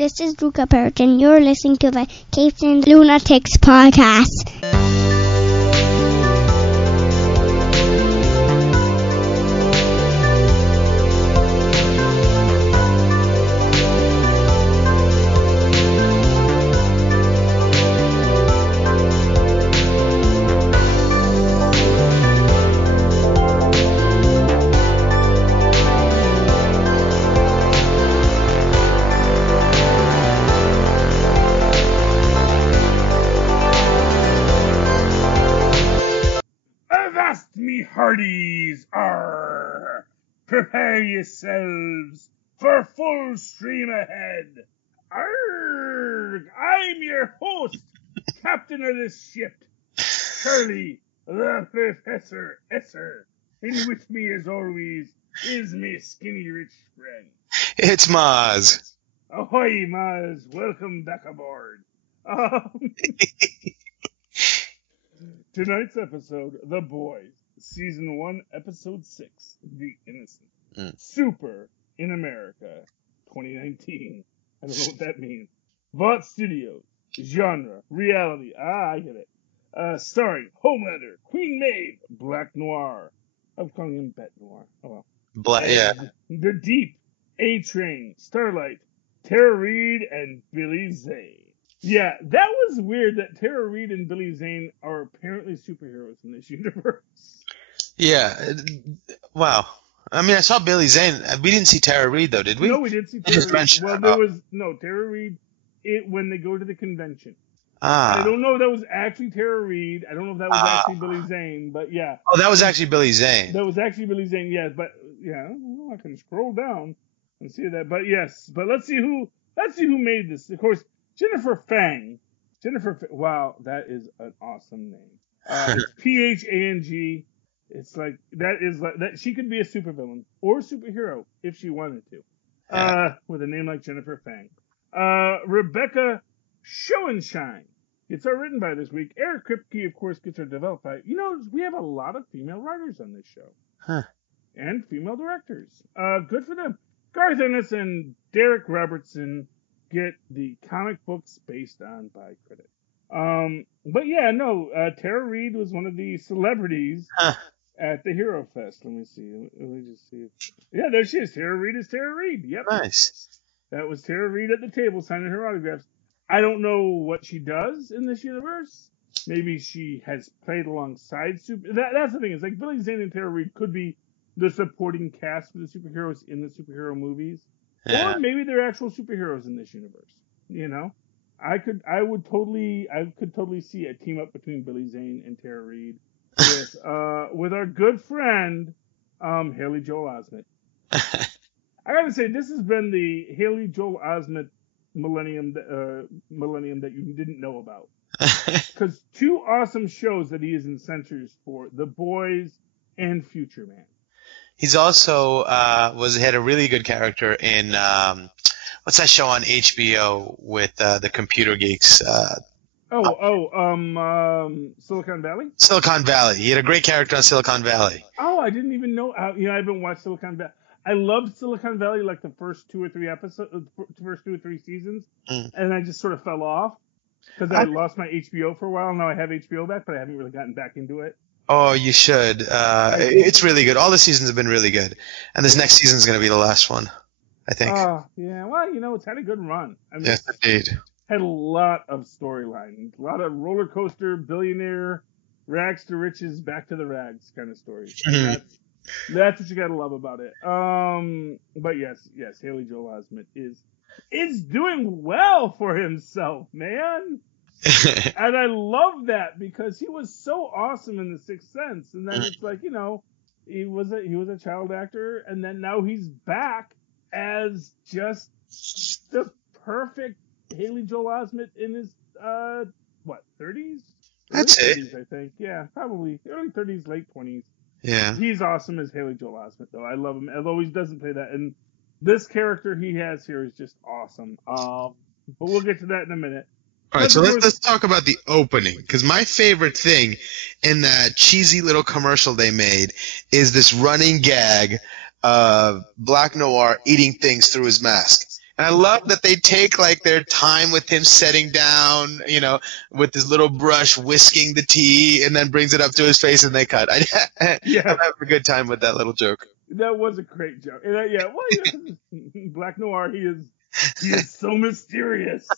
This is Perich, and you're listening to the Captain Lunatics podcast. Hearties, prepare yourselves for full stream ahead. Arrgh, I'm your host, captain of this ship, Curly, the Professor Esser, and with me as always is my skinny rich friend. It's Mozz. Ahoy, Mozz, welcome back aboard. Tonight's episode, The Boys. Season 1, Episode 6, The Innocent. Super in America, 2019. I don't know what that means. Vought Studios. Genre, reality. I get it. Starring Homelander, Queen Maeve, Black Noir. I'm calling him Bet Noir. Oh well. Yeah. The Deep, A-Train, Starlight, Tara Reid, and Billy Zane. Yeah, that was weird that Tara Reid and Billy Zane are apparently superheroes in this universe. Yeah. Wow. I mean, I saw Billy Zane. We didn't see Tara Reid, though, did we? No, we did see Tara Reid. Well, there was Tara Reid when they go to the convention. I don't know if that was actually Tara Reid. I don't know if that was actually Billy Zane, but yeah. Oh, that was actually Billy Zane. That was actually Billy Zane, yes. But yeah, I can scroll down and see that. But yes, but let's see who made this. Of course, Jennifer Fang. Wow, that is an awesome name. It's Phang. It's like that. She could be a supervillain or superhero if she wanted to. With a name like Jennifer Fang. Rebecca Schoenshine gets our written by this week. Eric Kripke, of course, gets our developed by. You know, we have a lot of female writers on this show. Huh. And female directors. Good for them. Garth Ennis and Derek Robertson get the comic books based on by credit. But yeah, no, Tara Reid was one of the celebrities at the Hero Fest. Let me see. Let me just see. Yeah, there she is. Tara Reid is Tara Reid. Yep. Nice. That was Tara Reid at the table signing her autographs. I don't know what she does in this universe. Maybe she has played alongside That's the thing. It's like Billy Zane and Tara Reid could be the supporting cast for the superheroes in the superhero movies. Yeah. Or maybe they're actual superheroes in this universe. You know? I could totally see a team up between Billy Zane and Tara Reid with our good friend Haley Joel Osment. I gotta say, this has been the Haley Joel Osment millennium that you didn't know about. Because two awesome shows that he is in censors for: The Boys and Future Man. He's also had a really good character in what's that show on HBO with the computer geeks? Silicon Valley? Silicon Valley. He had a great character on Silicon Valley. Oh, I didn't even know. I haven't watched Silicon Valley. I loved Silicon Valley like the first two or three seasons, and I just sort of fell off because I lost my HBO for a while. Now I have HBO back, but I haven't really gotten back into it. Oh, you should. It's really good. All the seasons have been really good, and this next season is going to be the last one, I think. Yeah. Well, it's had a good run. I mean, yes, indeed. Had a lot of storyline, a lot of roller coaster, billionaire, rags to riches, back to the rags kind of stories. That's what you gotta love about it. But yes, Haley Joel Osment is doing well for himself, man. And I love that because he was so awesome in The Sixth Sense, and then it's like, he was a child actor, and then now he's back as just the perfect Haley Joel Osment in his 30s? That's early it. 30s, I think. Yeah, probably early 30s, late 20s. Yeah. He's awesome as Haley Joel Osment, though. I love him, although he doesn't play that. And this character he has here is just awesome. But we'll get to that in a minute. All right, so let's talk about the opening, because my favorite thing in that cheesy little commercial they made is this running gag of Black Noir eating things through his mask. And I love that they take like their time with him setting down, with his little brush, whisking the tea, and then brings it up to his face, and they cut. I'm having a good time with that little joke. That was a great joke. And, Black Noir, he is so mysterious.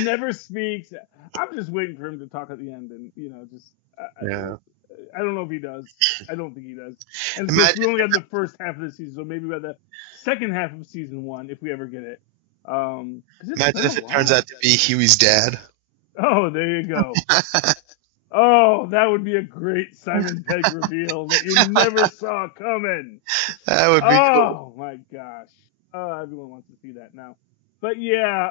Never speaks. I'm just waiting for him to talk at the end, and I don't know if he does. I don't think he does. And we only have the first half of the season, so maybe by the second half of season 1, if we ever get it. Imagine if it turns out to be Huey's dad. Oh, there you go. Oh, that would be a great Simon Pegg reveal that you never saw coming. That would be cool. Oh, my gosh. Everyone wants to see that now. But yeah,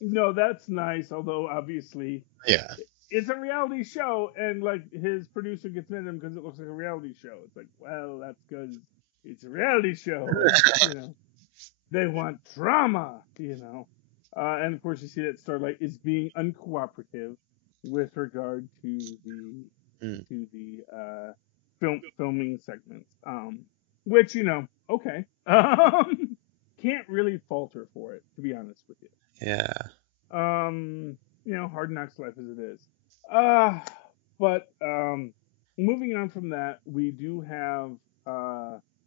no, that's nice, although obviously it's a reality show, and like his producer gets mad at him because it looks like a reality show. It's like, well, that's because it's a reality show. They want drama, and of course you see that Starlight is being uncooperative with regard to the filming segments, which okay, can't really falter for it, to be honest with you. Yeah. Hard Knocks life as it is. But moving on from that, we do have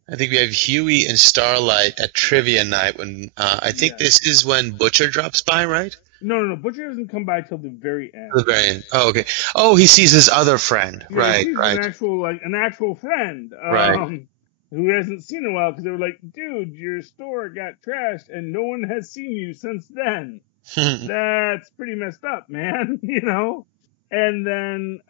I think we have Huey and Starlight at trivia night when I think this is when Butcher drops by, right? No. Butcher doesn't come by till the very end. The very end. Oh, okay. Oh, he sees his other friend. Yeah, right. An actual friend. Who hasn't seen in a while because they were like, dude, your store got trashed and no one has seen you since then. That's pretty messed up, man. And then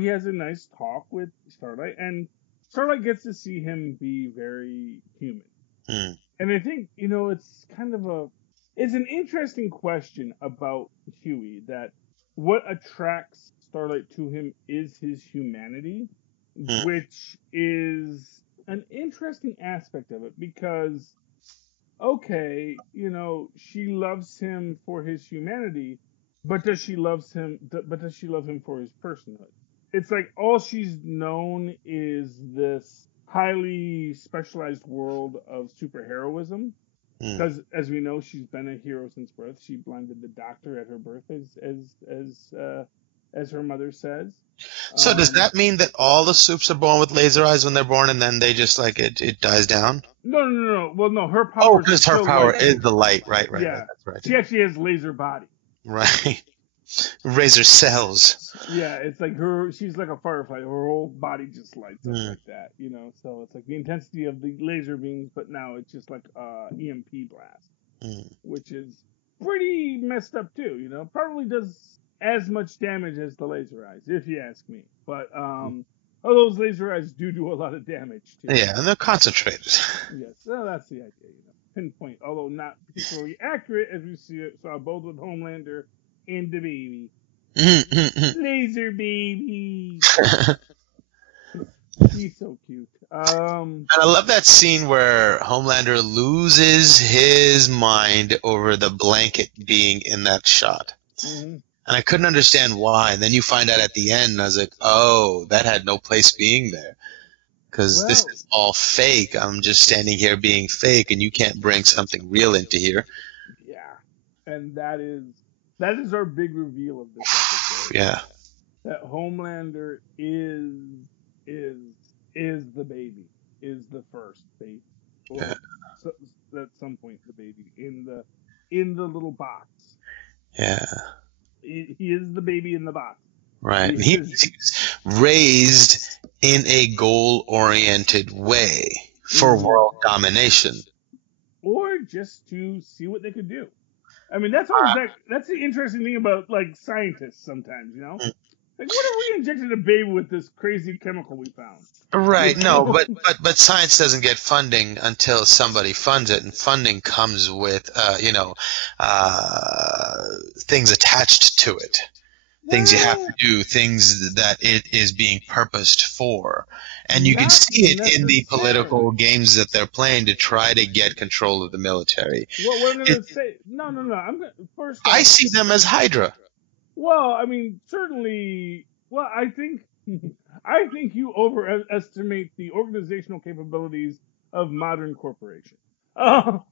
he has a nice talk with Starlight, and Starlight gets to see him be very human. And I think it's kind of it's an interesting question about Huey, that what attracts Starlight to him is his humanity, which is an interesting aspect of it, because okay, she loves him for his humanity, but does she love him for his personhood? It's like all she's known is this highly specialized world of superheroism, because as we know, she's been a hero since birth. She blinded the doctor at her birth, as her mother says. So does that mean that all the Supes are born with laser eyes when they're born, and then they just it dies down? No. Well, no, her power. Oh, because her power is the light, right? Yeah, that's right. She actually has laser body. Right. Razor cells. Yeah, it's like she's like a firefighter. Her whole body just lights up like that, So it's like the intensity of the laser beams, but now it's just like EMP blast, which is pretty messed up too. Probably does as much damage as the laser eyes, if you ask me. But those laser eyes do a lot of damage too. Yeah, and they're concentrated. Yes, well, that's the idea. Pinpoint, although not particularly accurate, as we saw both with Homelander and the baby. Laser baby. He's so cute. And I love that scene where Homelander loses his mind over the blanket being in that shot. And I couldn't understand why. And then you find out at the end, and I was like, oh, that had no place being there. Because this is all fake. I'm just standing here being fake, and you can't bring something real into here. Yeah. And that is our big reveal of this episode. Yeah. That Homelander is the baby, is the first baby. So, at some point, the baby in the little box. Yeah. He is the baby in the box. Right. He's raised in a goal-oriented way for world domination. Or just to see what they could do. I mean, that's the interesting thing about, like, scientists sometimes, Like, what if we injected a baby with this crazy chemical we found? Right, no, but science doesn't get funding until somebody funds it, and funding comes with, things attached to it. Things you have to do, things that it is being purposed for. And you can see it in the political games that they're playing to try to get control of the military. Well, what I'm going to say, no. First off, I see them as Hydra. Well, I mean, certainly. Well, I think you overestimate the organizational capabilities of modern corporations. Um,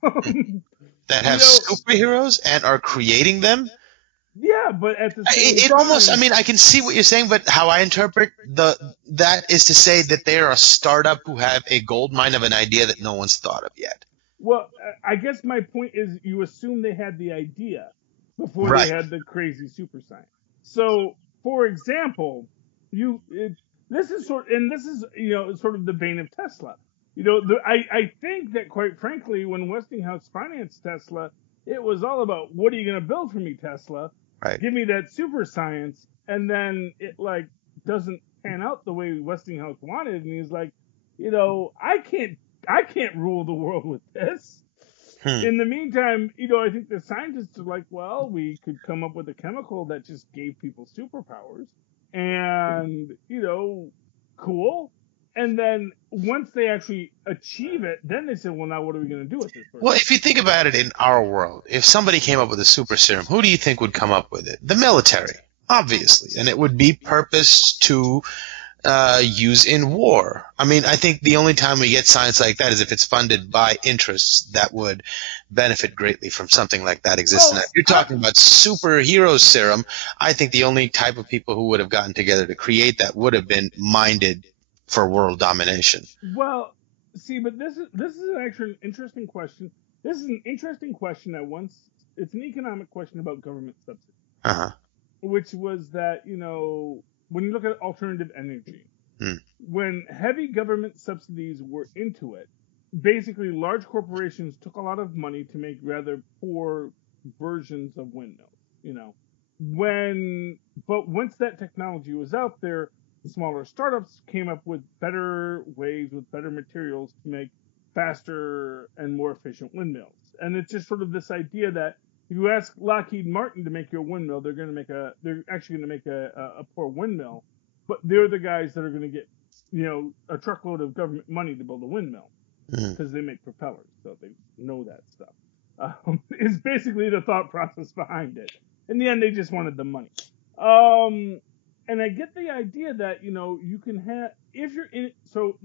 That you have know, superheroes and are creating them. yeah, but at the same It almost, I time, mean, I can see what you're saying, but how I interpret that is to say that they are a startup who have a gold mine of an idea that no one's thought of yet. well, I guess my point is you assume they had the idea before they Right. had the crazy super science. So, for example, this is sort of the vein of Tesla. I think that quite frankly, when Westinghouse financed Tesla, it was all about what are you going to build for me, Tesla? Right. Give me that super science, and then it like doesn't pan out the way Westinghouse wanted, and he's like, I can't rule the world with this. Hmm. In the meantime, I think the scientists are like, well, we could come up with a chemical that just gave people superpowers, and cool. And then once they actually achieve it, then they say, well, now what are we going to do with this person? Well, if you think about it in our world, if somebody came up with a super serum, who do you think would come up with it? The military, obviously. And it would be purposed to use in war. I mean, I think the only time we get science like that is if it's funded by interests that would benefit greatly from something like that existing. If you're talking about superhero serum, I think the only type of people who would have gotten together to create that would have been minded for world domination. Well, see, but this is actually an interesting question. This is an interesting question that it's an economic question about government subsidy. Uh-huh. Which was that, when you look at alternative energy, when heavy government subsidies were into it, basically large corporations took a lot of money to make rather poor versions of windmills, but once that technology was out there, smaller startups came up with better ways with better materials to make faster and more efficient windmills. And it's just sort of this idea that if you ask Lockheed Martin to make you a windmill, they're actually going to make a poor windmill, but they're the guys that are going to get, a truckload of government money to build a windmill because they make propellers, so they know that stuff. Is basically the thought process behind it. In the end, they just wanted the money. And I get the idea that, you can have, if you're in it, so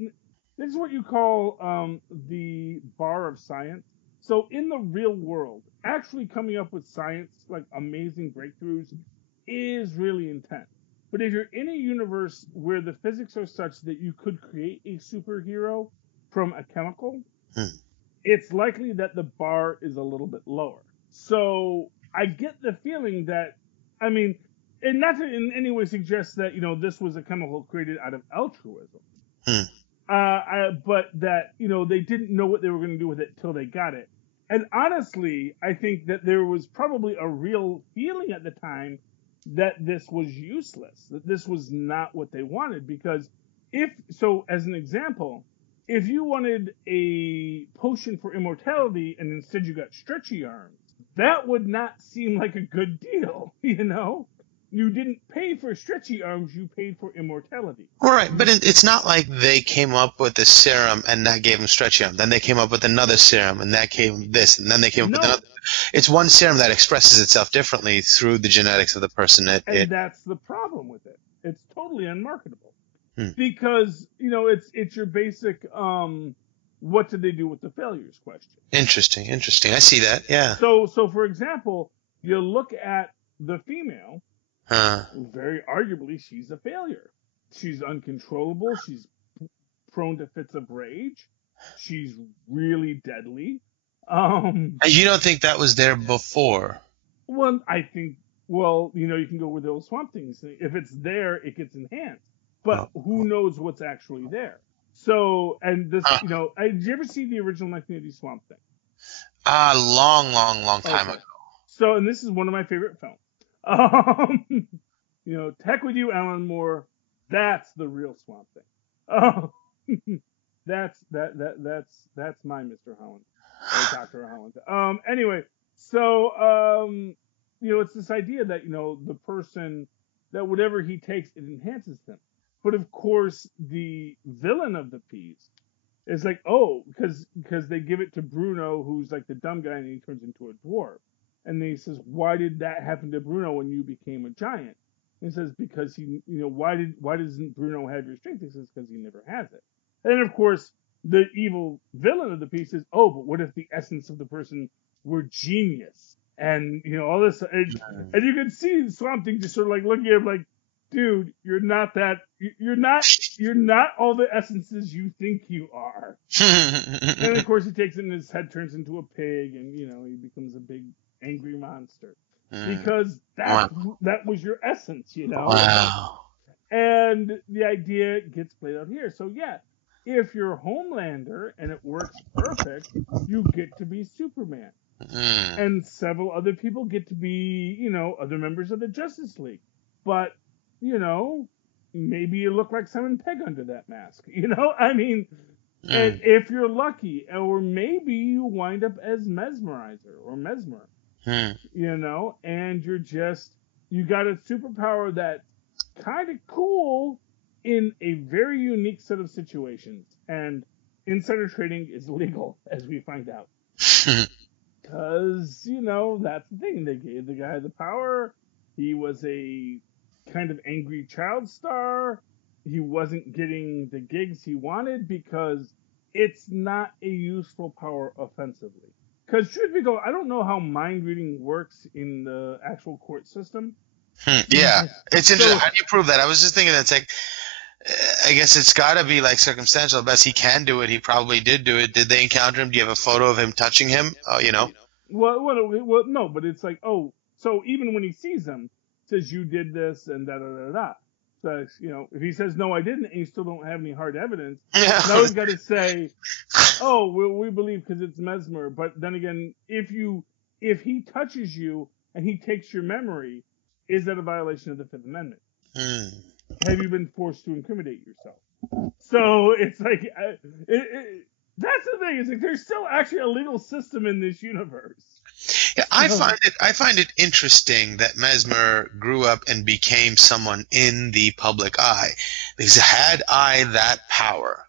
this is what you call the bar of science. So in the real world, actually coming up with science, like amazing breakthroughs, is really intense. But if you're in a universe where the physics are such that you could create a superhero from a chemical, it's likely that the bar is a little bit lower. So I get the feeling that, I mean, and not to in any way suggest that, this was a chemical created out of altruism. But that, they didn't know what they were going to do with it till they got it. And honestly, I think that there was probably a real feeling at the time that this was useless, that this was not what they wanted. Because as an example, if you wanted a potion for immortality and instead you got stretchy arms, that would not seem like a good deal, You didn't pay for stretchy arms, you paid for immortality. All right, but it's not like they came up with a serum and that gave them stretchy arm. Then they came up with another serum and that gave them this, and then they came up with another. It's one serum that expresses itself differently through the genetics of the person. That's the problem with it. It's totally unmarketable. Because, it's your basic, what did they do with the failures question. Interesting. I see that, yeah. So for example, you look at the female, very arguably, she's a failure. She's uncontrollable. She's prone to fits of rage. She's really deadly. And you don't think that was there before? Well, I think, you can go with those Swamp Things. If it's there, it gets enhanced. But who knows what's actually there? So, and this, did you ever see the original 1980 Swamp Thing? Long time ago. So, and this is one of my favorite films. Heck with you, Alan Moore. That's the real Swamp Thing. That's my Mr. Holland, or Dr. Holland. Anyway, so it's this idea that the person that whatever he takes, it enhances them. But of course, the villain of the piece is like, because they give it to Bruno, who's like the dumb guy, and he turns into a dwarf. And then he says, why did that happen to Bruno when you became a giant? And he says, because why doesn't Bruno have your strength? He says, because he never has it. And then, of course, the evil villain of the piece is, oh, but what if the essence of the person were genius? And, all this, and you can see Swamp Thing just sort of like looking at him like, dude, you're not all the essences you think you are. And of course he takes it and his head turns into a pig and, he becomes a big angry monster. Because that was your essence, Wow. And the idea gets played out here. So yeah, if you're Homelander and it works perfect, you get to be Superman. And several other people get to be, other members of the Justice League. But, maybe you look like Simon Pegg under that mask. And if you're lucky, or maybe you wind up as Mesmerizer or Mesmer. And you got a superpower that's kind of cool in a very unique set of situations. And insider trading is legal, as we find out. Because, that's the thing. They gave the guy the power. He was a kind of angry child star. He wasn't getting the gigs he wanted because it's not a useful power offensively. Because, truth be told, I don't know how mind reading works in the actual court system. Yeah. It's interesting. How do you prove that? I was just thinking that's like, I guess it's got to be like circumstantial. Best he can do it. He probably did do it. Did they encounter him? Do you have a photo of him touching him? Well, no, but it's like, so even when he sees him, says you did this and da-da-da-da. So, if he says, no, I didn't, and you still don't have any hard evidence, now he's got to say, oh, we believe because it's Mesmer. But then again, if he touches you and he takes your memory, is that a violation of the Fifth Amendment? Have you been forced to incriminate yourself? So it's like, that's the thing. Is like there's still actually a legal system in this universe. Yeah, I find it interesting that Mesmer grew up and became someone in the public eye. Because had I that power,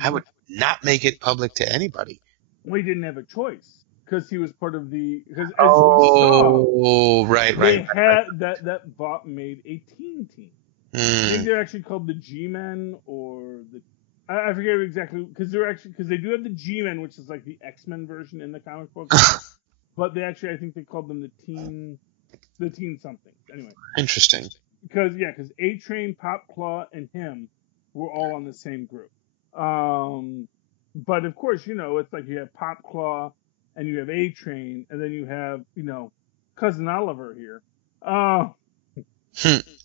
I would not make it public to anybody. Well, he didn't have a choice because he was part of the. Because as we saw, that bot made a team. I think they're actually called the G-Men or the. I forget exactly because they do have the G-Men, which is like the X-Men version in the comic book. But I think they called them the teen something. Anyway. Interesting. Because A-Train, Pop Claw, and him were all on the same group. But of course, it's like you have Pop Claw and you have A-Train, and then you have, Cousin Oliver here.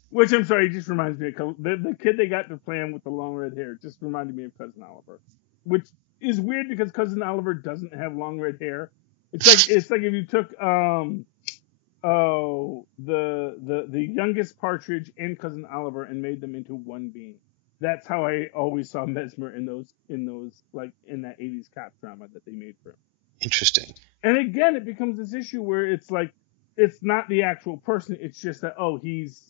Which, I'm sorry, just reminds me of the kid they got to play him with the long red hair just reminded me of Cousin Oliver. Which is weird because Cousin Oliver doesn't have long red hair. It's like if you took the youngest Partridge and Cousin Oliver and made them into one being. That's how I always saw Mesmer in those like in that 80s cop drama that they made for him. Interesting. And again, it becomes this issue where it's like it's not the actual person. It's just that he's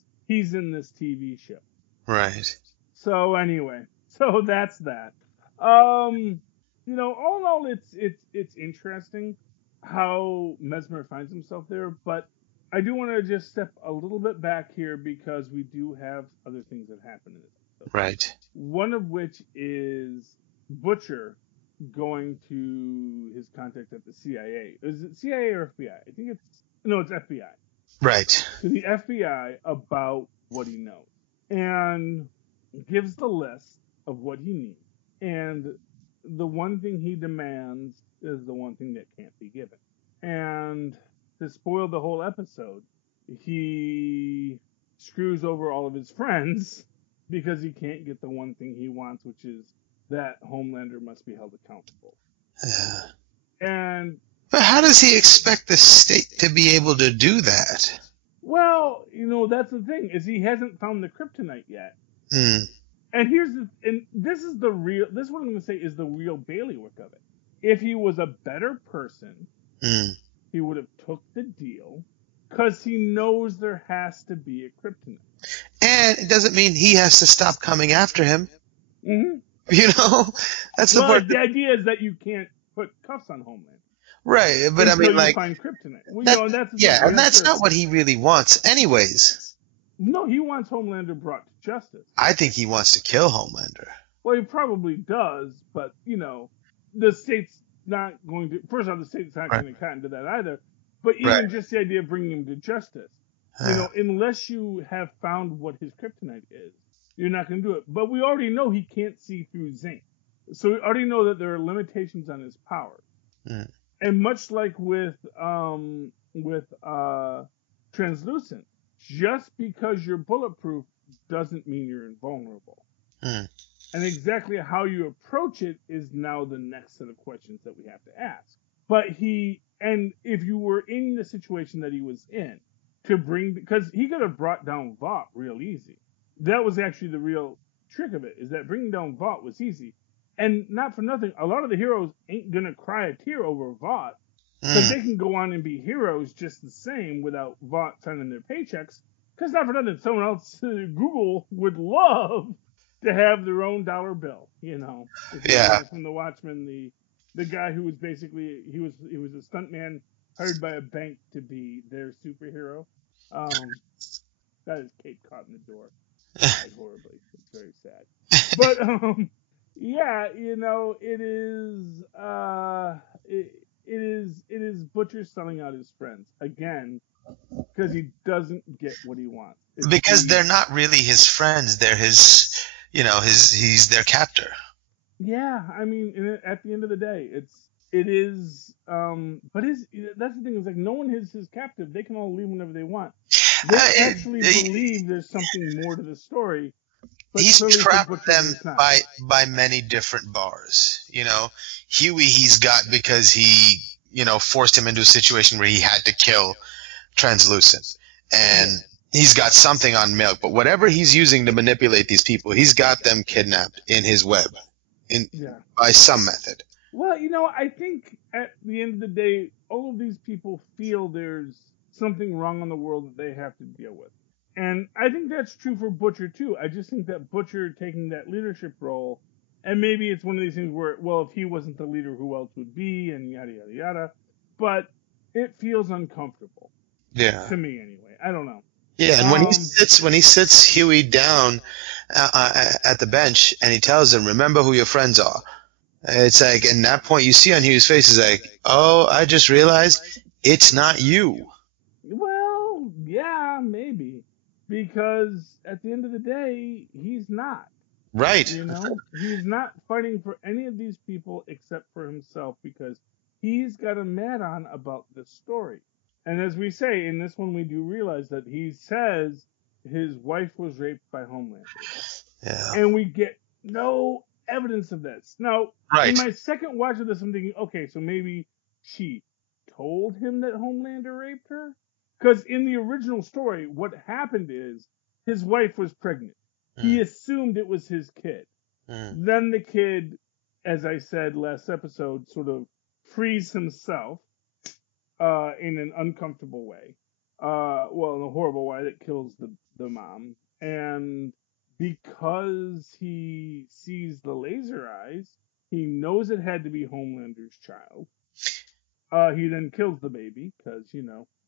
in this TV show. Right. So anyway, that's that. All in all, it's interesting how Mesmer finds himself there, but I do want to just step a little bit back here because we do have other things that happen in this episode. Right. One of which is Butcher going to his contact at the CIA. Is it CIA or FBI? I think it's FBI. Right. To the FBI about what he knows. And gives the list of what he needs. And the one thing he demands is the one thing that can't be given. And to spoil the whole episode, he screws over all of his friends because he can't get the one thing he wants, which is that Homelander must be held accountable. But how does he expect the state to be able to do that? Well, that's the thing, is he hasn't found the kryptonite yet. And this is what I'm going to say is the real bailiwick of it. If he was a better person, he would have took the deal because he knows there has to be a kryptonite. And it doesn't mean he has to stop coming after him. Mm-hmm. That's the part. The idea is that you can't put cuffs on Homelander. Right, but I mean, like, find kryptonite. And that's not what he really wants, anyways. No, he wants Homelander brought to justice. I think he wants to kill Homelander. Well, he probably does, but, the state's not going to, first off, the state's not Right. going to cotton to that either. But Right. even just the idea of bringing him to justice, unless you have found what his kryptonite is, you're not going to do it. But we already know he can't see through zinc. So we already know that there are limitations on his power. Mm. And much like with translucent, just because you're bulletproof doesn't mean you're invulnerable. Mm. And exactly how you approach it is now the next set of questions that we have to ask. But if you were in the situation that he was in, because he could have brought down Vought real easy. That was actually the real trick of it, is that bringing down Vought was easy. And not for nothing, a lot of the heroes ain't going to cry a tear over Vought, because they can go on and be heroes just the same without Vought signing their paychecks. Because not for nothing, someone else, Google, would love to have their own dollar bill, If you remember from The Watchmen, the guy who was basically, he was a stuntman hired by a bank to be their superhero. That is Kate caught in the door. Died horribly. It's very sad. But, it is Butcher selling out his friends again because he doesn't get what he wants. Because they're not really his friends; they're his, he's their captor. Yeah, I mean, at the end of the day, but that's the thing, is like, no one is his captive. They can all leave whenever they want. They actually believe there's something more to the story. But he's trapped them by many different bars. Huey he's got because he, forced him into a situation where he had to kill Translucent. And he's got something on Milk. But whatever he's using to manipulate these people, he's got them kidnapped in his web by some method. Well, I think at the end of the day, all of these people feel there's something wrong in the world that they have to deal with. And I think that's true for Butcher, too. I just think that Butcher taking that leadership role, and maybe it's one of these things where, well, if he wasn't the leader, who else would be, and yada, yada, yada. But it feels uncomfortable. Yeah. To me, anyway. I don't know. Yeah, and when he sits Huey down at the bench, and he tells him, remember who your friends are. It's like, in that point, you see on Huey's face, is like, oh, I just realized it's not you. Well, yeah, maybe. Because at the end of the day, he's not. Right. He's not fighting for any of these people except for himself, because he's got a mad on about this story. And as we say, in this one, we do realize that he says his wife was raped by Homelander. Yeah. And we get no evidence of this. Now, in my second watch of this, I'm thinking, okay, so maybe she told him that Homelander raped her? Because in the original story, what happened is his wife was pregnant. He assumed it was his kid. Then the kid, as I said last episode, sort of frees himself in an uncomfortable way. In a horrible way that kills the mom. And because he sees the laser eyes, he knows it had to be Homelander's child. He then kills the baby, because,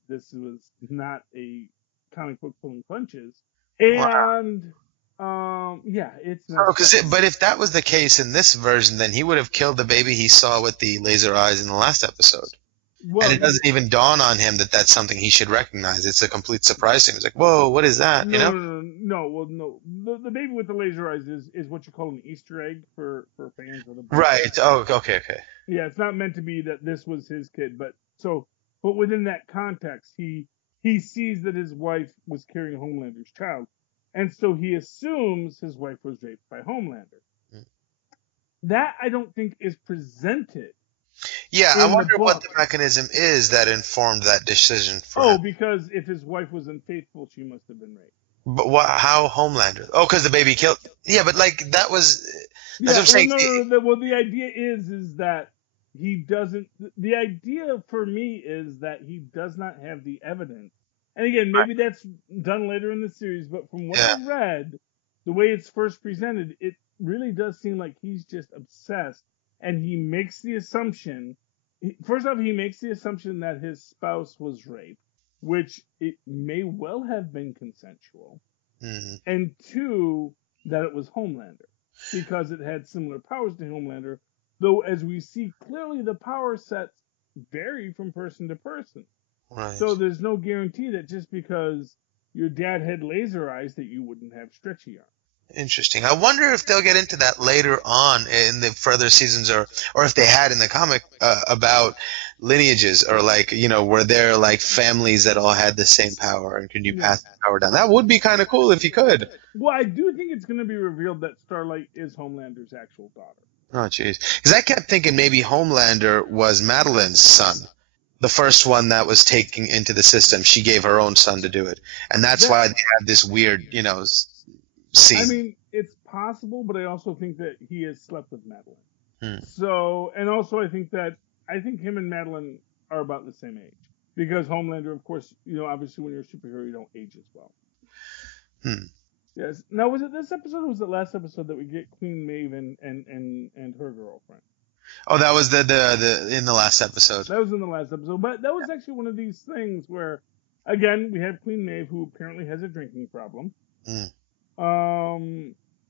this was not a comic book pulling punches. And, it's not. But if that was the case in this version, then he would have killed the baby he saw with the laser eyes in the last episode. Well, and it doesn't even dawn on him that that's something he should recognize. It's a complete surprise to him. It's like, whoa, what is that? No. Well, no. The baby with the laser eyes is what you call an Easter egg for fans of the book. Right. Oh, okay. Yeah, it's not meant to be that this was his kid, but within that context, he sees that his wife was carrying Homelander's child, and so he assumes his wife was raped by Homelander. That I don't think is presented. Yeah, I wonder what the mechanism is that informed that decision for him. Because if his wife was unfaithful, she must have been raped. But how Homelander? Oh, because the baby killed. Yeah, but that was. That's what I'm saying. No. The idea is that he doesn't. The idea for me is that he does not have the evidence. And again, maybe that's done later in the series, but from what I read, the way it's first presented, it really does seem like he's just obsessed. And he makes the assumption, first off, that his spouse was raped, which it may well have been consensual. And two, that it was Homelander. because it had similar powers to Homelander. Though, as we see clearly, the power sets vary from person to person. Right. So there's no guarantee that just because your dad had laser eyes that you wouldn't have stretchy arms. Interesting. I wonder if they'll get into that later on in the further seasons, or if they had in the comic about lineages, or like, were there like families that all had the same power, and could you pass the power down? That would be kind of cool if you could. Well, I do think it's going to be revealed that Starlight is Homelander's actual daughter. Oh, jeez. Because I kept thinking maybe Homelander was Madeline's son. The first one that was taken into the system. She gave her own son to do it. And that's why they had this weird, scene. I mean, it's possible, but I also think that he has slept with Madeline. So, and also I think him and Madeline are about the same age. Because Homelander, of course, obviously when you're a superhero, you don't age as well. Yes. Now, was it this episode or was it last episode that we get Queen Maeve and her girlfriend? Oh, that was the in the last episode. That was in the last episode. But that was actually one of these things where, again, we have Queen Maeve, who apparently has a drinking problem.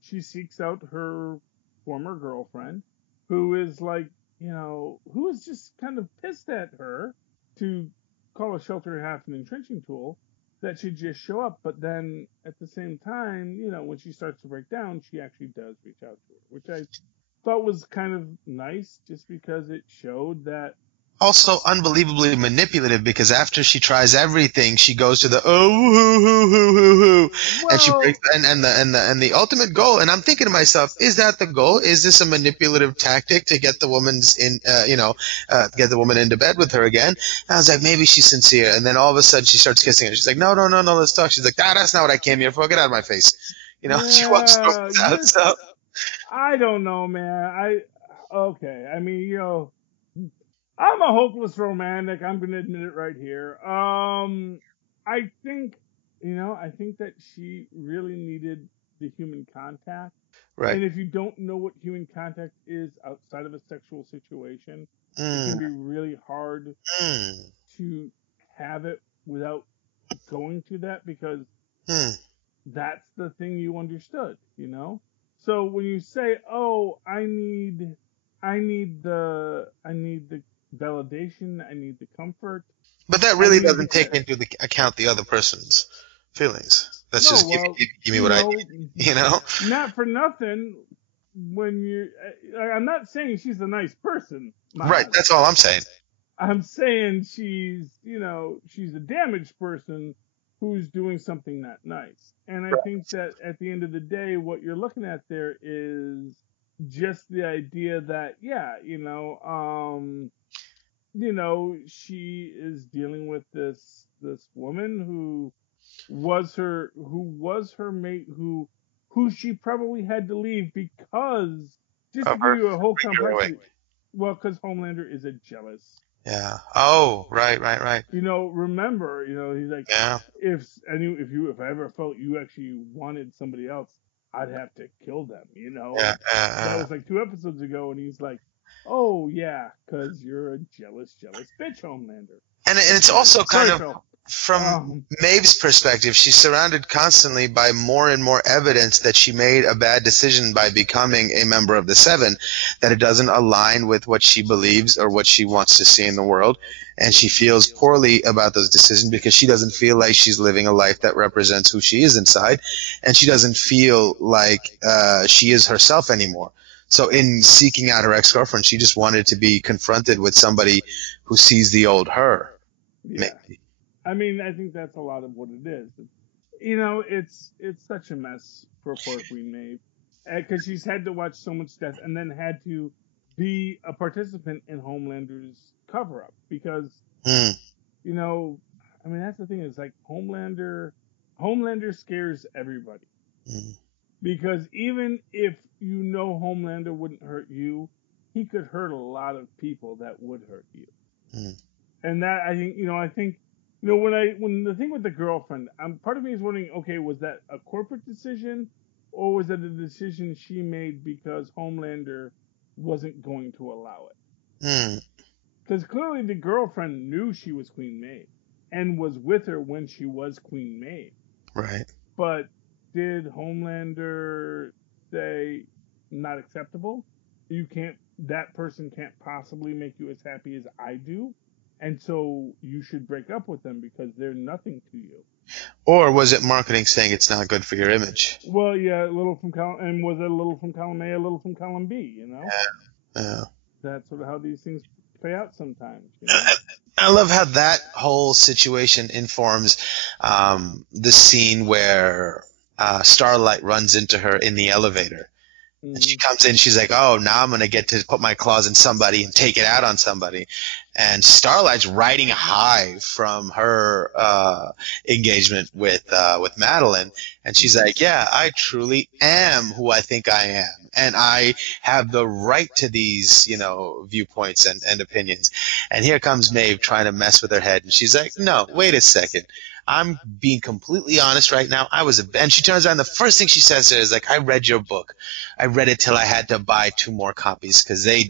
She seeks out her former girlfriend, who is like, who is just kind of pissed at her, to call a shelter half an entrenching tool, that she'd just show up. But then at the same time, when she starts to break down, she actually does reach out to her, which I thought was kind of nice, just because it showed that. Also unbelievably manipulative, because after she tries everything, she goes to the well, and she breaks, and the ultimate goal. And I'm thinking to myself, is that the goal? Is this a manipulative tactic to get the woman's get the woman into bed with her again? And I was like, maybe she's sincere. And then all of a sudden she starts kissing her. She's like, no, let's talk. She's like, that's not what I came here for. Get out of my face. She walks out. So I don't know, man. I mean, I'm a hopeless romantic. I'm going to admit it right here. I think that she really needed the human contact. Right. And if you don't know what human contact is outside of a sexual situation, it can be really hard to have it without going to that, because that's the thing you understood, So when you say, "Oh, I need the validation, I need the comfort," but that really doesn't take into account the other person's feelings. That's just give me what I need, Not for nothing. I'm not saying she's a nice person. Right, that's all I'm saying. I'm saying she's a damaged person who's doing something not nice. And I think that at the end of the day, what you're looking at there is just the idea that, she is dealing with this woman who was her mate, who she probably had to leave because, just to give you a whole complexity, because Homelander is a jealous. Yeah. Oh, right. Remember, he's like, if I ever felt you actually wanted somebody else, I'd have to kill them, That was like 2 episodes ago, and he's like, oh, yeah, because you're a jealous bitch, Homelander. And it's also kind of, from Maeve's perspective, she's surrounded constantly by more and more evidence that she made a bad decision by becoming a member of the Seven, that it doesn't align with what she believes or what she wants to see in the world. And she feels poorly about those decisions because she doesn't feel like she's living a life that represents who she is inside. And she doesn't feel like she is herself anymore. So in seeking out her ex-girlfriend, she just wanted to be confronted with somebody who sees the old her. Yeah. Maybe. I mean, I think that's a lot of what it is. It's such a mess for poor Queen Maeve, because she's had to watch so much death and then had to be a participant in Homelander's cover-up, because, that's the thing, is like Homelander scares everybody. Because even if Homelander wouldn't hurt you, he could hurt a lot of people that would hurt you. And that, I think, when the thing with the girlfriend, part of me is wondering, okay, was that a corporate decision, or was it a decision she made because Homelander wasn't going to allow it? Because clearly the girlfriend knew she was Queen Maeve and was with her when she was Queen Maeve. Right. But did Homelander say, not acceptable. That person can't possibly make you as happy as I do. And so you should break up with them because they're nothing to you. Or was it marketing saying it's not good for your image? Well, yeah, a little from column, and was it a little from column A, a little from column B, Yeah. That's sort of how these things play out sometimes, I love how that whole situation informs the scene where Starlight runs into her in the elevator. And she comes in, she's like, oh, now I'm going to get to put my claws in somebody and take it out on somebody. And Starlight's riding high from her engagement with Madeline. And she's like, yeah, I truly am who I think I am. And I have the right to these, viewpoints and opinions. And here comes Maeve trying to mess with her head. And she's like, no, wait a second. I'm being completely honest right now. And she turns around. The first thing she says to her is like, I read your book. I read it till I had to buy 2 more copies because they,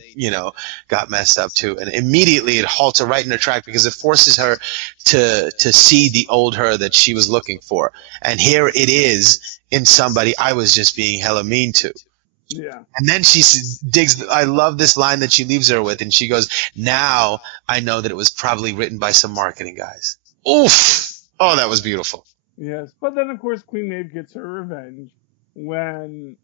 got messed up too. And immediately it halts her right in her track because it forces her to see the old her that she was looking for. And here it is in somebody I was just being hella mean to. Yeah. And then she digs. I love this line that she leaves her with. And she goes, now I know that it was probably written by some marketing guys. Oof. Oh, that was beautiful. Yes, but then of course Queen Maeve gets her revenge when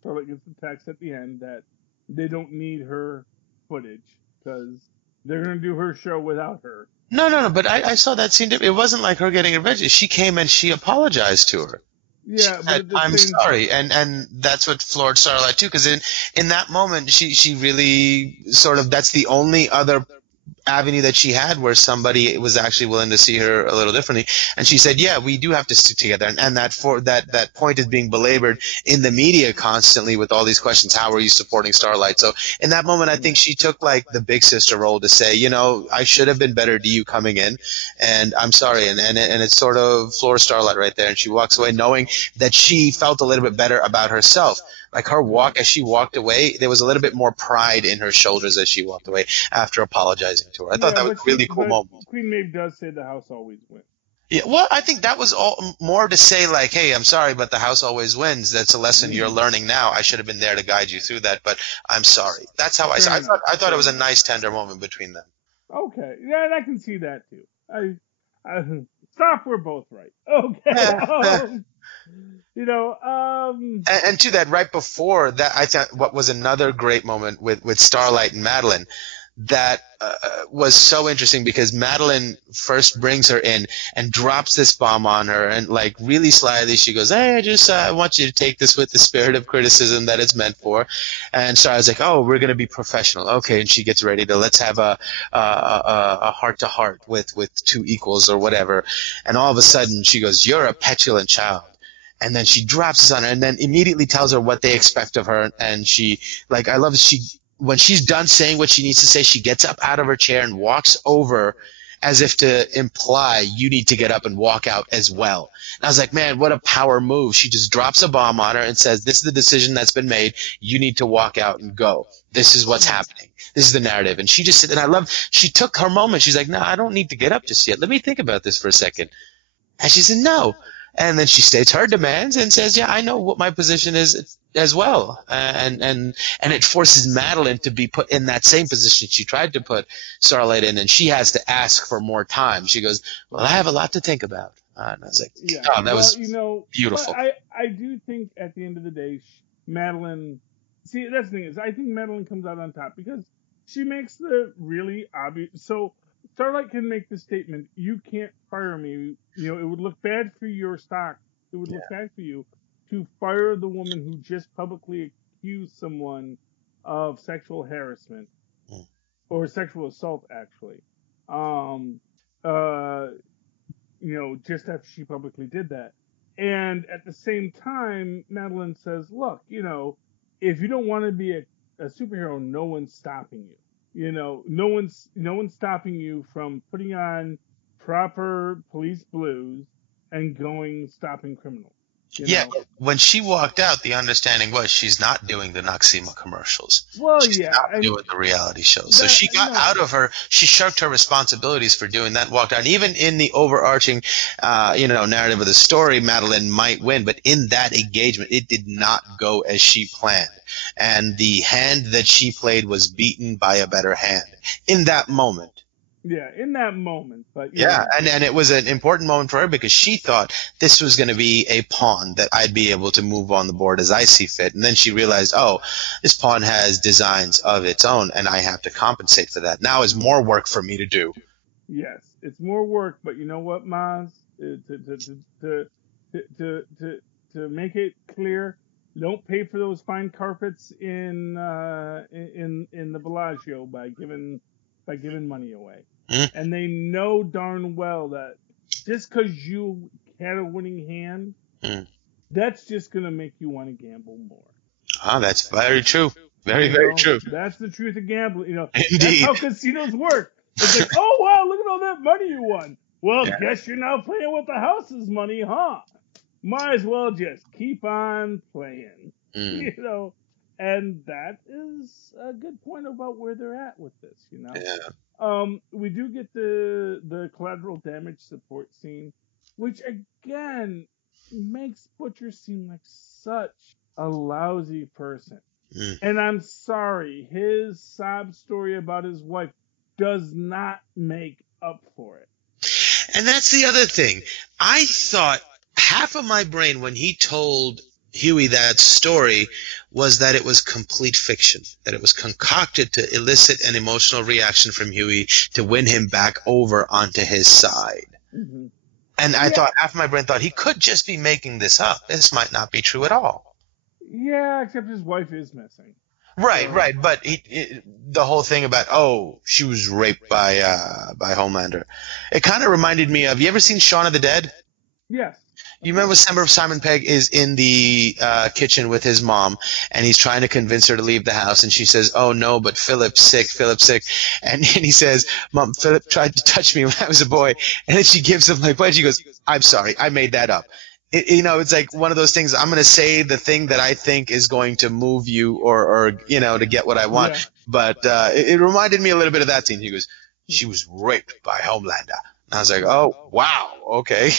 Starlight gets the text at the end that they don't need her footage because they're going to do her show without her. No. But I saw that scene. It wasn't like her getting revenge. She came and she apologized to her. Yeah, said, I'm sorry, and that's what floored Starlight too. Because in that moment, she really sort of, that's the only other avenue that she had where somebody was actually willing to see her a little differently. And she said, yeah, we do have to stick together. And that point is being belabored in the media constantly with all these questions. How are you supporting Starlight? So in that moment, I think she took like the big sister role to say, I should have been better to you coming in, and I'm sorry. And it sort of floors Starlight right there. And she walks away knowing that she felt a little bit better about herself. Like her walk, as she walked away, there was a little bit more pride in her shoulders as she walked away after apologizing to her. I thought that was a really cool moment. Queen Maeve does say the house always wins. Yeah, well, I think that was all more to say like, hey, I'm sorry, but the house always wins. That's a lesson you're learning now. I should have been there to guide you through that, but I'm sorry. That's how I thought it was a nice, tender moment between them. Okay, yeah, I can see that too. I stop. We're both right. Okay. And to that, right before that, I thought what was another great moment with Starlight and Madeline that was so interesting because Madeline first brings her in and drops this bomb on her, and like really slyly she goes, hey, I want you to take this with the spirit of criticism that it's meant for. And so I was like, oh, we're going to be professional. Okay. And she gets ready to, let's have a heart to heart with 2 equals or whatever. And all of a sudden she goes, you're a petulant child. And then she drops this on her and then immediately tells her what they expect of her. And she, like, I love when she's done saying what she needs to say, she gets up out of her chair and walks over as if to imply you need to get up and walk out as well. And I was like, man, what a power move. She just drops a bomb on her and says, this is the decision that's been made. You need to walk out and go. This is what's happening. This is the narrative. And she just said, and I love, she took her moment. She's like, no, I don't need to get up just yet. Let me think about this for a second. And she said, no. And then she states her demands and says, yeah, I know what my position is as well. And it forces Madeline to be put in that same position she tried to put Starlight in, and she has to ask for more time. She goes, well, I have a lot to think about. And I was like, yeah. Oh, that was beautiful. I do think at the end of the day, Madeline, see, that's the thing is, I think Madeline comes out on top because she makes the really obvious, so Starlight can make the statement, you can't fire me. It would look bad for your stock. It would look bad for you to fire the woman who just publicly accused someone of sexual harassment or sexual assault, actually. Just after she publicly did that. And at the same time, Madeline says, look, if you don't want to be a superhero, no one's stopping you. No one's stopping you from putting on proper police blues and stopping criminals. Yeah, when she walked out, the understanding was she's not doing the Noxema commercials. Well, she's yeah, not and doing the reality shows. So she got out of her, she shirked her responsibilities for doing that and walked out. And even in the overarching, narrative of the story, Madeline might win, but in that engagement, it did not go as she planned. And the hand that she played was beaten by a better hand in that moment. Yeah, in that moment, but and it was an important moment for her because she thought this was going to be a pawn that I'd be able to move on the board as I see fit. And then she realized, oh, this pawn has designs of its own, and I have to compensate for that. Now is more work for me to do. Yes, it's more work, but you know what, Mozz? To make it clear, don't pay for those fine carpets in the Bellagio by giving money away. And they know darn well that just because you had a winning hand, that's just going to make you want to gamble more. Ah, that's very true. Very, very true. That's the truth of gambling. Indeed. That's how casinos work. It's like, oh, wow, look at all that money you won. Well, guess you're now playing with the house's money, huh? Might as well just keep on playing. And that is a good point about where they're at with this, Yeah. We do get the collateral damage support scene, which again makes Butcher seem like such a lousy person. And I'm sorry, his sob story about his wife does not make up for it. And that's the other thing. I thought half of my brain when he told Huey that story was that it was complete fiction, that it was concocted to elicit an emotional reaction from Huey to win him back over onto his side. Mm-hmm. And I thought, half of my brain thought he could just be making this up. This might not be true at all. Yeah, except his wife is missing. Right. But the whole thing about, she was raped by Homelander. It kind of reminded me of, you ever seen Shaun of the Dead? Yes. You remember Simon Pegg is in the kitchen with his mom, and he's trying to convince her to leave the house, and she says, oh, no, but Philip's sick. And he says, Mom, Philip tried to touch me when I was a boy. And then she gives him my plate. She goes, I'm sorry, I made that up. It's like one of those things, I'm going to say the thing that I think is going to move you or to get what I want. Yeah. But it reminded me a little bit of that scene. He goes, she was raped by Homelander. And I was like, oh, wow, okay.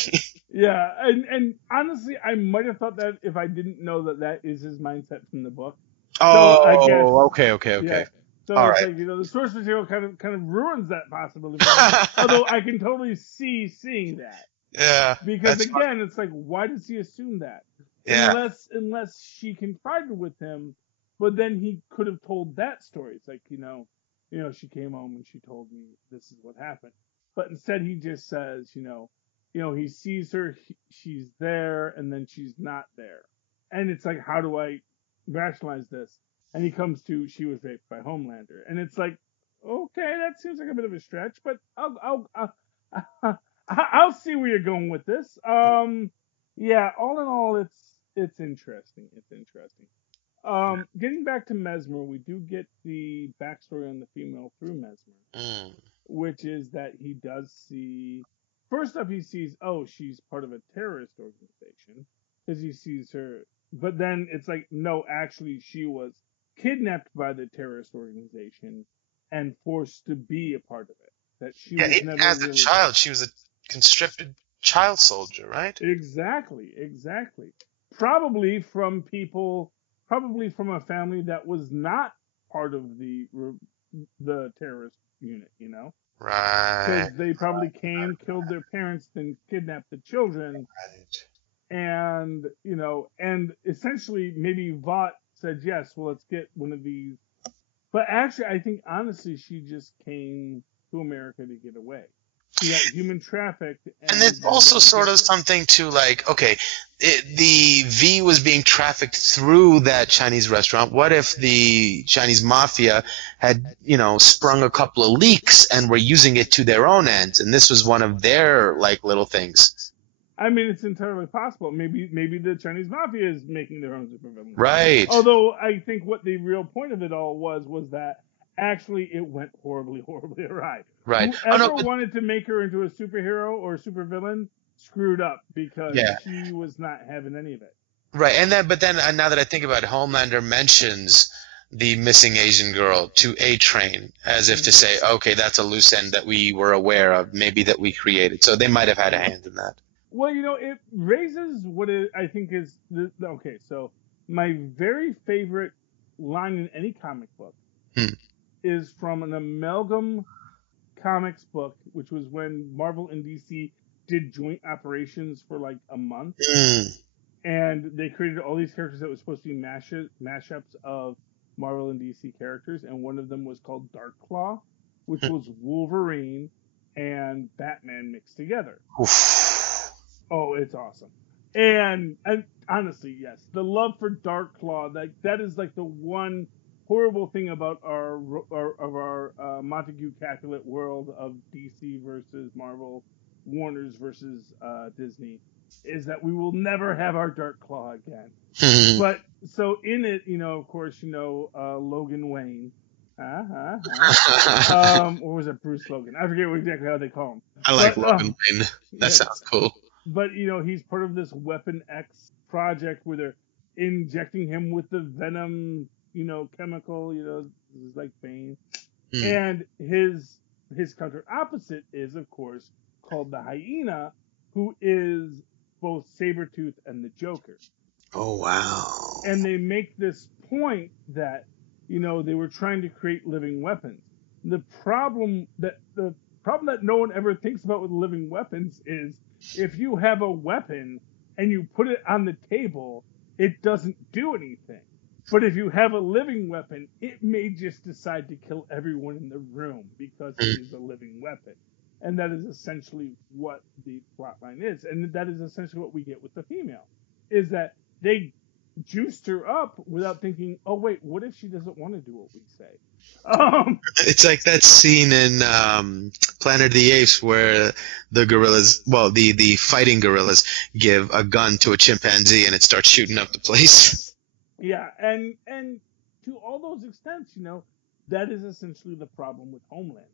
Yeah, and honestly, I might have thought that if I didn't know that is his mindset from the book. Oh, so I guess, okay. Yeah. So all it's right. like, the source material kind of ruins that possibility. Although I can totally seeing that. Yeah. Because again, it's like, why does he assume that? Yeah. Unless she confided with him, but then he could have told that story. It's like, she came home and she told me this is what happened. But instead he just says, he sees her, she's there, and then she's not there. And it's like, how do I rationalize this? And he comes to, she was raped by Homelander. And it's like, okay, that seems like a bit of a stretch, but I'll see where you're going with this. Yeah, all in all, it's interesting. It's interesting. Getting back to Mesmer, we do get the backstory on the female through Mesmer, which is that he does see. First up, he sees, she's part of a terrorist organization, because he sees her. But then it's like, no, actually, she was kidnapped by the terrorist organization and forced to be a part of it. That she was never as a child, she was a conscripted child soldier, right? Exactly. Probably from a family that was not part of the terrorist unit, Right. Because they probably killed their parents, then kidnapped the children. Right. And essentially maybe Vought said, yes, well, let's get one of these. But actually, I think, honestly, she just came to America to get away. She got human trafficked. And there's also sort of something to like, okay, the V was being trafficked through that Chinese restaurant. What if the Chinese mafia had, sprung a couple of leaks and were using it to their own ends, and this was one of their like little things? I mean, it's entirely possible. Maybe the Chinese mafia is making their own supervillain. Right. Although I think what the real point of it all was that actually it went horribly, horribly awry. Right. Whoever wanted to make her into a superhero or supervillain screwed up because Yeah. he was not having any of it. Right, but then now that I think about it, Homelander mentions the missing Asian girl to A-Train as if to say, okay, that's a loose end that we were aware of, maybe that we created. So they might have had a hand in that. Well, it raises what I think is okay. So my very favorite line in any comic book is from an Amalgam Comics book, which was when Marvel and DC did joint operations for like a month. And they created all these characters that were supposed to be mashups of Marvel and DC characters, and one of them was called Darkclaw, which was Wolverine and Batman mixed together. Oh, it's awesome. And honestly, yes, the love for Darkclaw, that is like the one horrible thing about our Montague Capulet world of DC versus Marvel, Warner's versus Disney, is that we will never have our Darkclaw again. But so in it, of course, Logan Wayne. Or was it Bruce Logan? I forget exactly how they call him. I like Logan Wayne. That sounds cool. But he's part of this Weapon X project where they're injecting him with the venom, chemical, it's like Bane. And his counter opposite is, of course, called the Hyena, who is both Sabretooth and the Joker. Oh, wow. And they make this point that, they were trying to create living weapons. The problem that no one ever thinks about with living weapons is if you have a weapon and you put it on the table, it doesn't do anything. But if you have a living weapon, it may just decide to kill everyone in the room because it is a living weapon. And that is essentially what the plot line is. And that is essentially what we get with the female. Is that they juiced her up without thinking, oh, wait, what if she doesn't want to do what we say? It's like that scene in Planet of the Apes where the gorillas, the fighting gorillas, give a gun to a chimpanzee and it starts shooting up the place. Yeah, and to all those extents, that is essentially the problem with Homeland.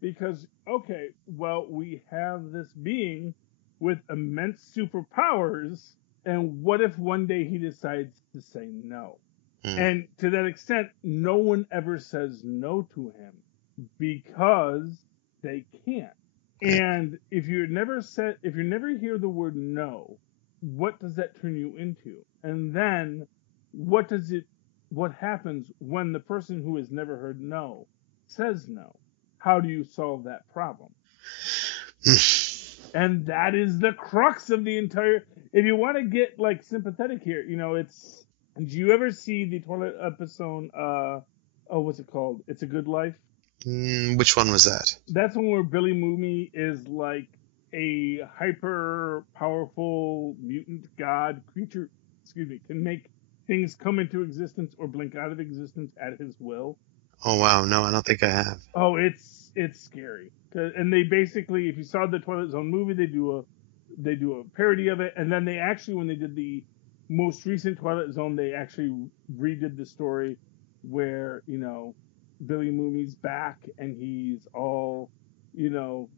Because, okay, well, we have this being with immense superpowers, and what if one day he decides to say no? And to that extent, no one ever says no to him because they can't. And if you never hear the word no, what does that turn you into? And then what happens when the person who has never heard no says no? How do you solve that problem? And that is the crux of the entire. If you want to get sympathetic here, it's. Did you ever see the toilet episode? What's it called? It's a Good Life. Which one was that? That's one where Billy Mooney is like a hyper powerful mutant god creature. Can make things come into existence or blink out of existence at his will. Oh wow, no, I don't think I have. Oh, it's scary. And they basically, if you saw the Twilight Zone movie, they do a parody of it, and then they actually, when they did the most recent Twilight Zone, they actually redid the story where Billy Mooney's back and he's all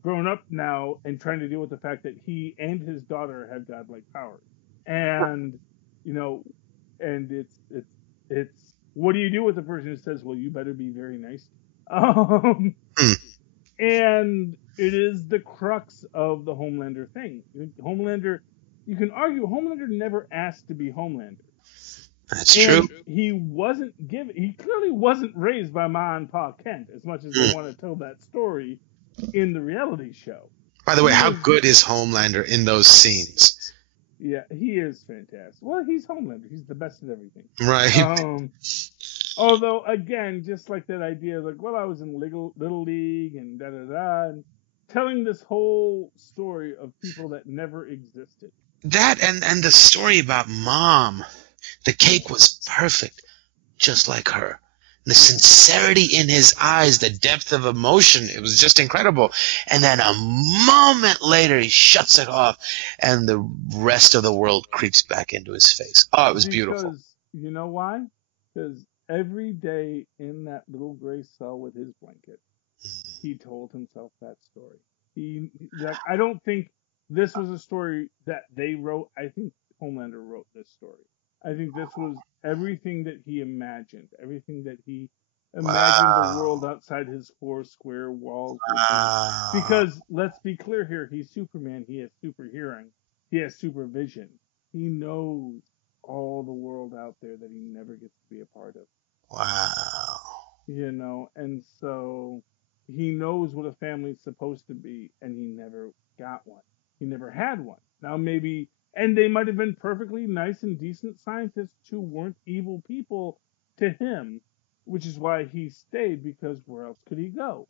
grown up now and trying to deal with the fact that he and his daughter have godlike powers, and and it's what do you do with a person who says, well, you better be very nice? And it is the crux of the Homelander thing. Homelander, you can argue Homelander never asked to be Homelander. That's true. He clearly wasn't raised by Ma and Pa Kent as much as they want to tell that story in the reality show. By the way, how good is Homelander in those scenes? Yeah, he is fantastic. Well, he's Homelander. He's the best at everything. Right. Although, again, just like that idea, I was in Little League and da-da-da, and telling this whole story of people that never existed. That and the story about Mom. The cake was perfect, just like her. The sincerity in his eyes, the depth of emotion, it was just incredible. And then a moment later, he shuts it off, and the rest of the world creeps back into his face. Oh, it was beautiful. You know why? Because every day in that little gray cell with his blanket, he told himself that story. I don't think this was a story that they wrote. I think Homelander wrote this story. I think this was everything that he imagined, everything that he imagined the world Wow. outside his four square walls would be. Wow. Because let's be clear here, he's Superman. He has super hearing. He has supervision. He knows all the world out there that he never gets to be a part of. Wow. And so he knows what a family's supposed to be, and he never got one. He never had one. Now maybe, and they might have been perfectly nice and decent scientists who weren't evil people to him, which is why he stayed, because where else could he go?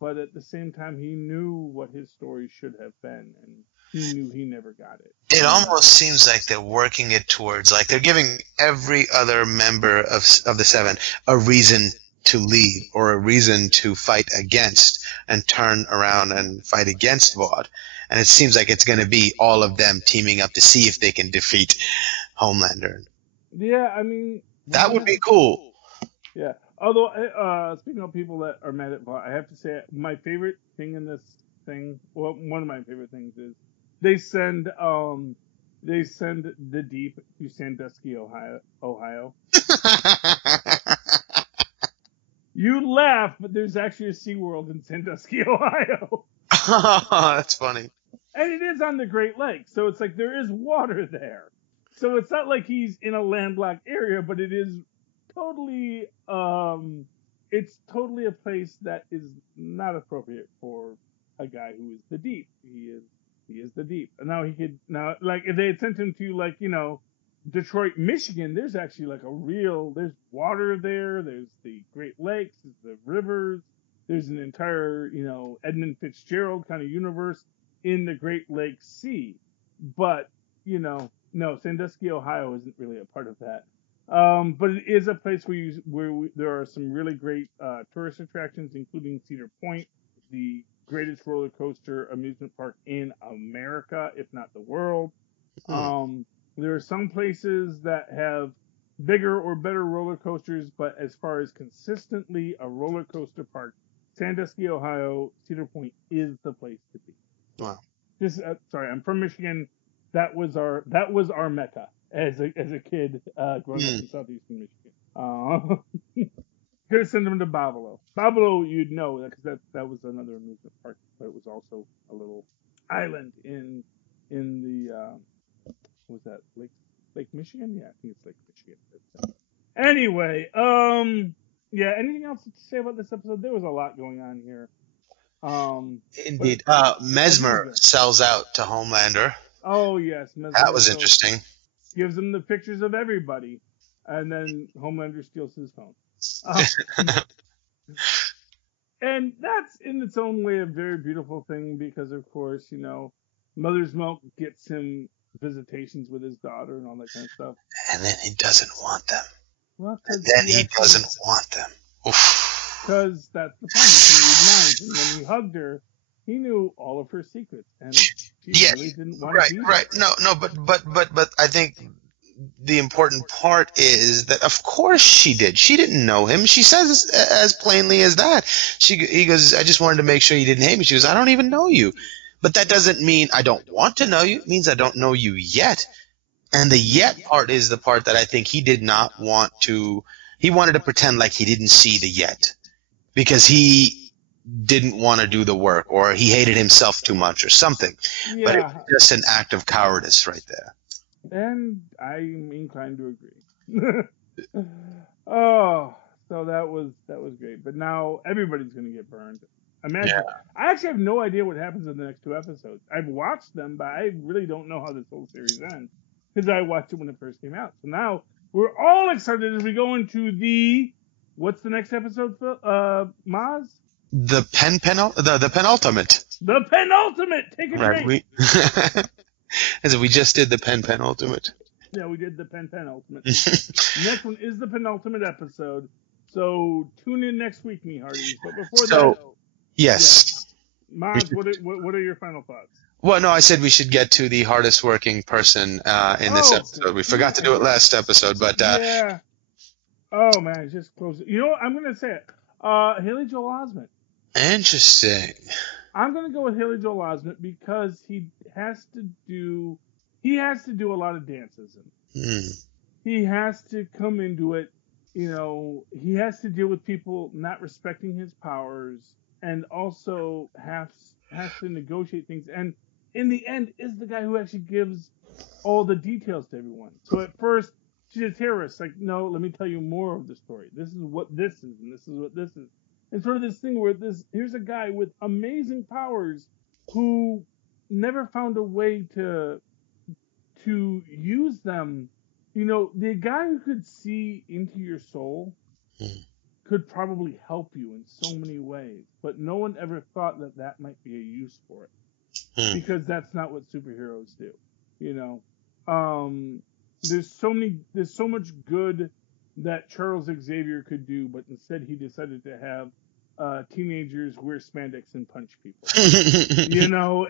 But at the same time, he knew what his story should have been, and he knew he never got it. It almost seems like they're working it towards, like they're giving every other member of the Seven a reason to leave or a reason to fight against and turn around and fight against Vought. And it seems like it's going to be all of them teaming up to see if they can defeat Homelander. Yeah, I mean... That would be cool. Yeah. Although, speaking of people that are mad at Vought, I have to say my favorite thing in this thing, well, one of my favorite things is they send the Deep to Sandusky, Ohio. You laugh, but there's actually a SeaWorld in Sandusky, Ohio. That's funny. And it is on the Great Lakes, so it's like there is water there. So it's not like he's in a landlocked area, but it is totally, it's totally a place that is not appropriate for a guy who is the Deep. He is the Deep. And now, like, if they had sent him to, Detroit, Michigan, there's actually there's water there, there's the Great Lakes, there's the rivers, there's an entire, Edmund Fitzgerald kind of universe in the Great Lakes Sea. But, no, Sandusky, Ohio isn't really a part of that. But it is a place where there are some really great tourist attractions, including Cedar Point, the greatest roller coaster amusement park in America, if not the world. There are some places that have bigger or better roller coasters, but as far as consistently a roller coaster park, Sandusky, Ohio, Cedar Point is the place to be. Wow. I'm from Michigan. That was our mecca as a kid growing up in southeastern Michigan. Could have sent them to Bavalo. Bavalo, you'd know, because that was another amusement park, but it was also a little island in the was that Lake Michigan? Yeah, I think it's Lake Michigan. Anyway, yeah. Anything else to say about this episode? There was a lot going on here. Indeed. Mesmer sells out to Homelander. Oh yes, Mesmer. That was interesting. Gives him the pictures of everybody, and then Homelander steals his phone. And that's in its own way a very beautiful thing, because of course, Mother's Milk gets him visitations with his daughter and all that kind of stuff. And then he doesn't want them. Well, he doesn't want them. Oof. Because that's the point. He can read minds. And when he hugged her, he knew all of her secrets, and she really didn't want to be right. No, but I think the important part is that of course she did. She didn't know him. She says as plainly as that. He goes, I just wanted to make sure you didn't hate me. She goes, I don't even know you. But that doesn't mean I don't want to know you. It means I don't know you yet. And the yet part is the part that I think he did not want to. He wanted to pretend like he didn't see the yet, because he didn't want to do the work, or he hated himself too much or something. Yeah. But it's just an act of cowardice right there. And I'm inclined to agree. Oh, so that was great. But now everybody's going to get burned. Imagine. Yeah. I actually have no idea what happens in the next two episodes. I've watched them, but I really don't know how this whole series ends, because I watched it when it first came out. So now we're all excited as we go into what's the next episode, Mozz? The penultimate. The penultimate. Take it away. As we just did the penultimate. Yeah, we did the penultimate. Next one is the penultimate episode. So tune in next week, me hearties. But before that, yes. Yeah. Mozz, what are your final thoughts? Well, no, I said we should get to the hardest working person in this episode. We forgot to do it last episode, but yeah. Oh man, just close it. You know what? I'm gonna say it. Haley Joel Osment. Interesting. I'm going to go with Haley Joel Osment because he has to do a lot of dances. He has to come into it, he has to deal with people not respecting his powers and also has to negotiate things. And in the end, is the guy who actually gives all the details to everyone. So at first, she's a terrorist. Like, no, let me tell you more of the story. This is what this is, and this is what this is. And sort of this thing where here's a guy with amazing powers who never found a way to use them. The guy who could see into your soul could probably help you in so many ways, but no one ever thought that might be a use for it because that's not what superheroes do. There's so much good that Charles Xavier could do, but instead he decided to have teenagers wear spandex and punch people.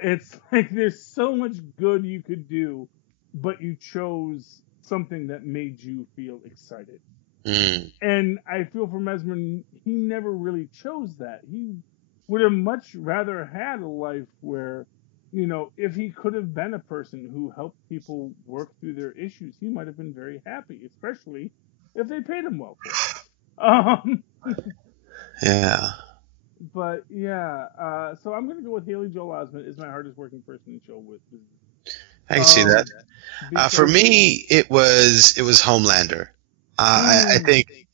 It's like there's so much good you could do, but you chose something that made you feel excited. And I feel for Mesmer, he never really chose that. He would have much rather had a life where, if he could have been a person who helped people work through their issues, he might have been very happy, especially if they paid him well for it. Yeah. But yeah, so I'm gonna go with Haley Joel Osment is my hardest working person in show with. I can see that. For me, it was Homelander. I think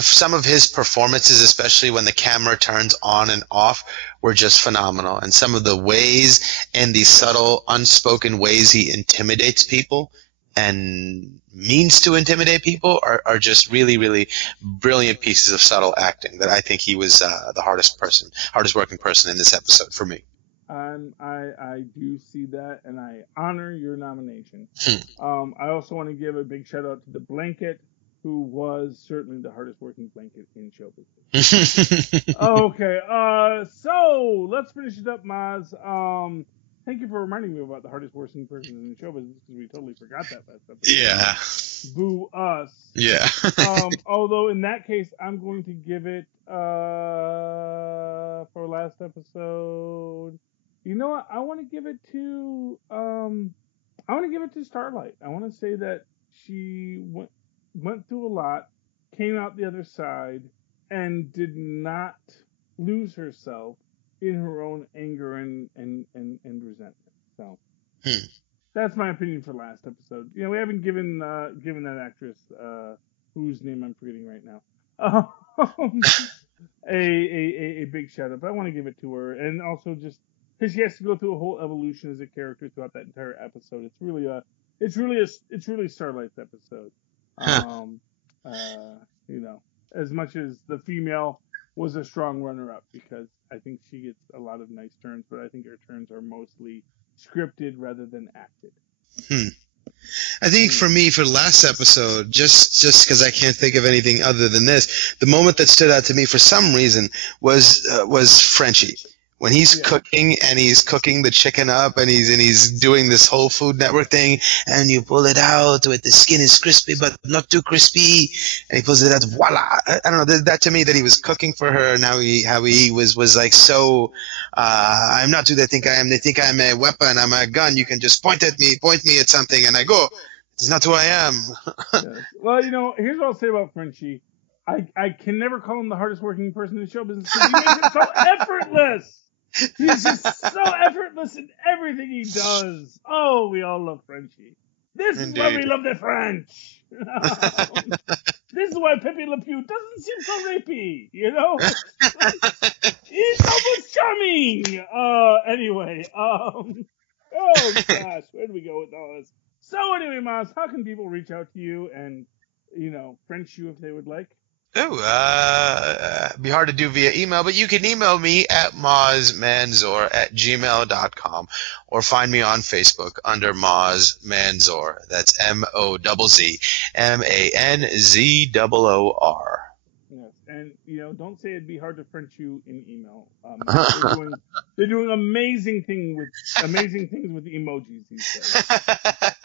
some of his performances, especially when the camera turns on and off, were just phenomenal. And some of the ways and the subtle, unspoken ways he intimidates people and means to intimidate people are just really, really brilliant pieces of subtle acting that I think he was the hardest working person in this episode for me. I do see that, and I honor your nomination. I also want to give a big shout out to the Blanket, who was certainly the hardest working blanket in show business. Okay, so let's finish it up, Mozz. Thank you for reminding me about the hardest working person in show business because we totally forgot that last episode. Yeah. Boo us. Yeah. Although in that case, I'm going to give it for last episode. You know what? I want to give it to Starlight. I want to say that she went through a lot, came out the other side, and did not lose herself in her own anger and resentment. So that's my opinion for last episode. We haven't given that actress whose name I'm forgetting right now a big shout out. But I want to give it to her, and also just because she has to go through a whole evolution as a character throughout that entire episode. It's really Starlight's episode. As much as the female was a strong runner-up, because I think she gets a lot of nice turns, but I think her turns are mostly scripted rather than acted. I think for me, for the last episode, just because I can't think of anything other than this, the moment that stood out to me for some reason was Frenchie. When he's cooking and he's cooking the chicken up and he's doing this whole Food Network thing, and you pull it out with the skin is crispy but not too crispy, and he pulls it out, voila! I don't know, that to me that he was cooking for her, and how he was like so. I'm not who they think I am. They think I'm a weapon. I'm a gun. You can just point me at something, and I go. It's not who I am. Yes. Well, here's what I'll say about Frenchie. I can never call him the hardest working person in the show business because he makes it so effortless. He's just so effortless in everything he does. Oh, we all love Frenchie. This is why we love the French. This is why Pepe Le Pew doesn't seem so rapey, He's almost charming. Anyway, oh gosh, where do we go with all this? So anyway, Mozz, how can people reach out to you and, French you if they would like? Be hard to do via email, but you can email me at mozzmanzor@gmail.com or find me on Facebook under Mozz Manzor. That's MOZZMANZOOR. Yes, and don't say it'd be hard to French you in email. They're doing amazing things with emojis these days.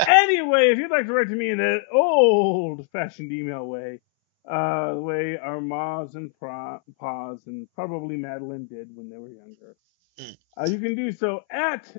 Anyway, if you'd like to write to me in that old-fashioned email way, the way our Mozz and Paws and probably Madeline did when they were younger. You can do so at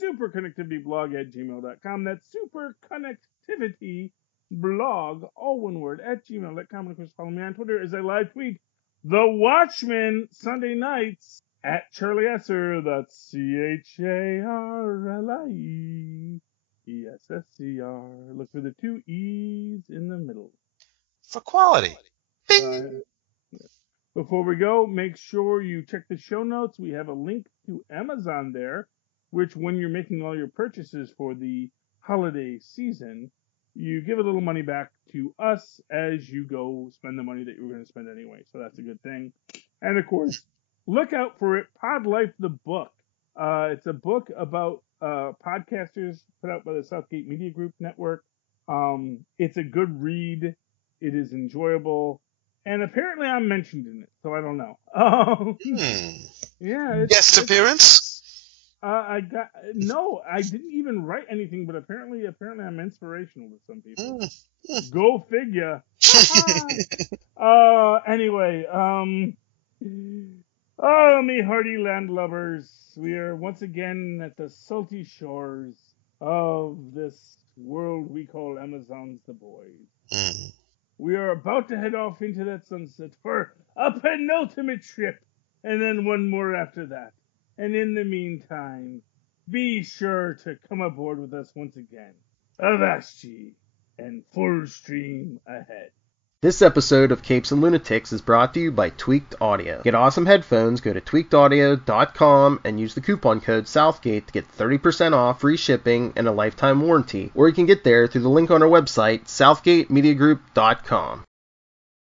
superconnectivityblog@gmail.com. That's superconnectivityblog, all one word, @gmail.com. And of course, follow me on Twitter as I live tweet The Watchmen Sunday nights at Charlie Esser. That's CharlieEssser. Look for the two E's in the middle. For quality. Bing! Before we go, make sure you check the show notes. We have a link to Amazon there, which when you're making all your purchases for the holiday season, you give a little money back to us as you go spend the money that you were going to spend anyway. So that's a good thing. And of course, look out for it. Pod Life, the book. It's a book about podcasters put out by the Southgate Media Group Network. It's a good read. It is enjoyable. And apparently I'm mentioned in it, so I don't know. Yeah. Guest appearance? I didn't even write anything, but apparently I'm inspirational to some people. Go figure. Anyway, me hearty landlubbers, we are once again at the salty shores of this world we call Amazon's the Boys. We are about to head off into that sunset for a penultimate trip, and then one more after that. And in the meantime, be sure to come aboard with us once again. Avast ye, and full stream ahead. This episode of Capes and Lunatics is brought to you by Tweaked Audio. Get awesome headphones, go to tweakedaudio.com and use the coupon code Southgate to get 30% off, free shipping, and a lifetime warranty. Or you can get there through the link on our website, southgatemediagroup.com.